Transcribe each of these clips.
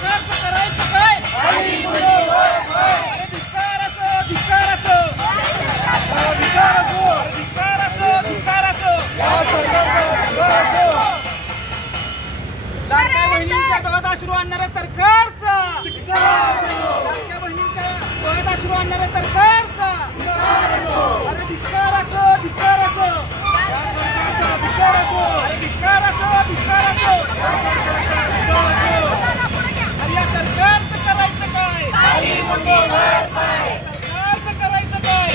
सरकारचं करायचं काय? अरे धिक्कार असो, धिक्कार असो, धिक्कार असो, धिक्कार असो, धिक्कार असो. लाडक्या बहिणींच्या डोळ्यात अश्रू आणणाऱ्या सरकारचा, लाडक्या बहिणींच्या डोळ्यात अश्रू आणणाऱ्या सरकारचा अरे धिक्कार असो, धिक्कार असो, धिक्कार असो, अरे धिक्कार असो, धिक्कार असो. अरे या सरकारचं करायचं काय? सरकारचं करायचं काय?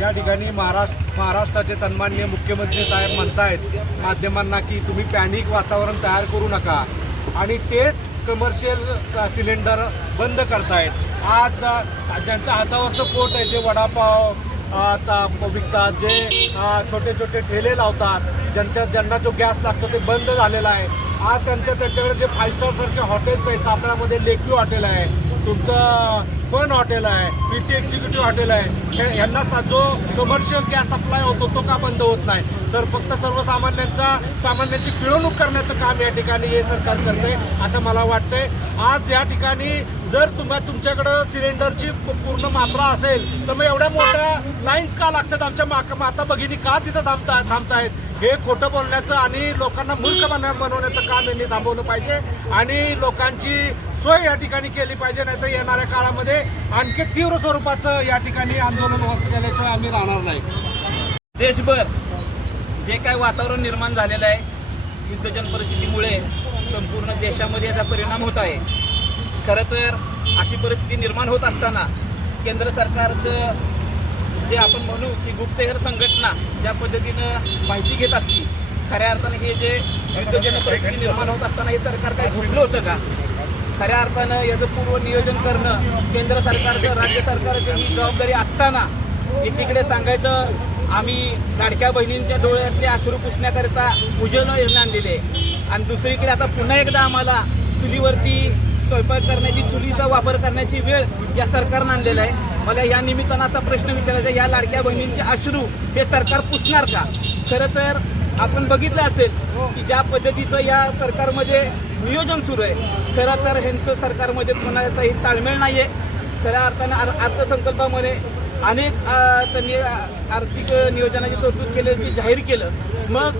या ठिकाणी महाराष्ट्राचे सन्माननीय मुख्यमंत्री साहेब म्हणतायत माध्यमांना की तुम्ही पॅनिक वातावरण तयार करू नका आणि तेच कमर्शियल सिलेंडर बंद करतायत. आज ज्यांच्या हातावरचं पोट आहे, जे वडापाव विकतात, जे छोटे छोटे ठेले लावतात, ज्यांना जो गॅस लागतो ते बंद झालेला आहे. आज त्यांच्याकडे जे 5 स्टार सारखे हॉटेल्स आहेत, साताऱ्यामध्ये लेक्यू हॉटेल आहे, तुमचं फन हॉटेल आहे, पीटी एक्झिक्युटिव्ह हॉटेल आहे, ह्यांना जो कमर्शियल गॅस सप्लाय होतो तो का बंद होत नाही? फक्त सामान्यांची पिळवणूक करण्याचं काम या ठिकाणी हे सरकार करतंय असं मला वाटतंय. आज या ठिकाणी जर तुमच्याकडं सिलेंडरची पूर्ण मात्रा असेल तर मग एवढ्या मोठ्या लाईन्स का लागतात? आमच्या माता भगिनी का तिथं थांबतायत? हे खोटं बोलण्याचं आणि लोकांना मूर्ख बनवण्याचं काम यांनी थांबवलं पाहिजे आणि लोकांची सोय या ठिकाणी केली पाहिजे. नाहीतर येणाऱ्या काळामध्ये आणखी तीव्र स्वरूपाचं या ठिकाणी आंदोलन केल्याशिवाय आम्ही राहणार नाही. देशभर जे काय वातावरण निर्माण झालेलं आहे, युद्धजन परिस्थितीमुळे संपूर्ण देशामध्ये याचा परिणाम होत आहे. खरं तर अशी परिस्थिती निर्माण होत असताना केंद्र सरकारचं जे आपण म्हणू की गुप्तहेर संघटना ज्या पद्धतीनं माहिती घेत असती, खऱ्या अर्थानं हे जे युद्धजन परिस्थिती निर्माण होत असताना हे सरकार काही झुकलं होतं का? खऱ्या अर्थानं याचं पूर्व नियोजन करणं केंद्र सरकारचं, राज्य सरकारचं ही जबाबदारी असताना एकीकडे सांगायचं आम्ही लाडक्या बहिणींच्या डोळ्यातले अश्रू पुसण्याकरिता उज्ज्वला योजना आणलेली आहे आणि दुसरीकडे आता पुन्हा एकदा आम्हाला चुलीवरती स्वयंपाक करण्याची, चुलीचा वापर करण्याची वेळ या सरकारनं आणलेला आहे. मला या निमित्तानं असा प्रश्न विचारायचा, या लाडक्या बहिणींचे अश्रू हे सरकार पुसणार का? खरं तर आपण बघितलं असेल की ज्या पद्धतीचं या सरकारमध्ये नियोजन सुरू आहे, खरं तर ह्यांचं सरकारमध्ये कोणाचाही ताळमेळ नाही आहे. खऱ्या अर्थानं अर्थसंकल्पामध्ये अनेक त्यांनी आर्थिक नियोजनाची तरतूद केल्याची जाहीर केलं, मग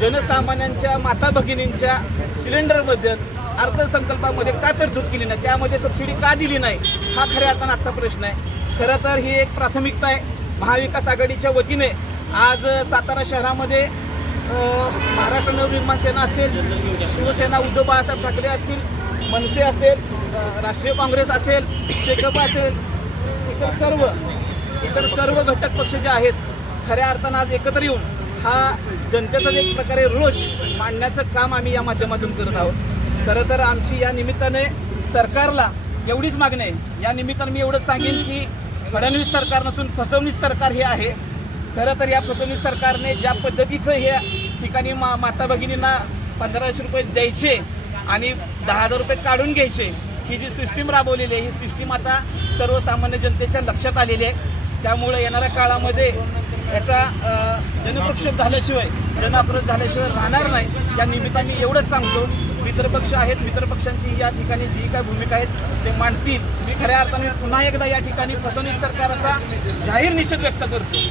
जनसामान्यांच्या माता भगिनींच्या सिलेंडरबद्दल अर्थसंकल्पामध्ये का तरतूद केली नाही, त्यामध्ये सबसिडी का दिली नाही, हा खऱ्या अर्थानं आजचा प्रश्न आहे. खरं तर ही एक प्राथमिकता आहे. महाविकास आघाडीच्या वतीने आज सातारा शहरामध्ये महाराष्ट्र नवनिर्माण सेना असेल, शिवसेना उद्धव बाळासाहेब ठाकरे असतील, मनसे असेल, राष्ट्रीय काँग्रेस असेल, शेकप असेल, इतर सर्व घटक पक्ष जे आहेत, खऱ्या अर्थानं आज एकत्र येऊन हा जनतेचा एक प्रकारे रोष मांडण्याचं काम आम्ही या माध्यमातून करत आहोत. खरं तर आमची या निमित्ताने सरकारला एवढीच मागणी आहे. या निमित्तानं मी एवढंच सांगेन की फडणवीस सरकार नसून फसवणीस सरकार हे आहे. खरं तर या फसवणीस सरकारने ज्या पद्धतीचं हे ठिकाणी माता भगिनींना 1500 रुपये द्यायचे आणि 10,000 रुपये काढून घ्यायचे, ही जी सिस्टीम राबवलेली आहे, ही सिस्टीम आता सर्वसामान्य जनतेच्या लक्षात आलेली आहे. त्यामुळे येणाऱ्या काळामध्ये याचा जनप्रक्षोभ झाल्याशिवाय, जनआक्रोश झाल्याशिवाय राहणार नाही. या निमित्ताने एवढंच सांगतो मित्रपक्ष आहेत, मित्रपक्षांची या ठिकाणी जी काय भूमिका आहेत ते मांडतील. खऱ्या अर्थाने पुन्हा एकदा या ठिकाणी फसवणूक सरकारचा जाहीर निषेध व्यक्त करतो.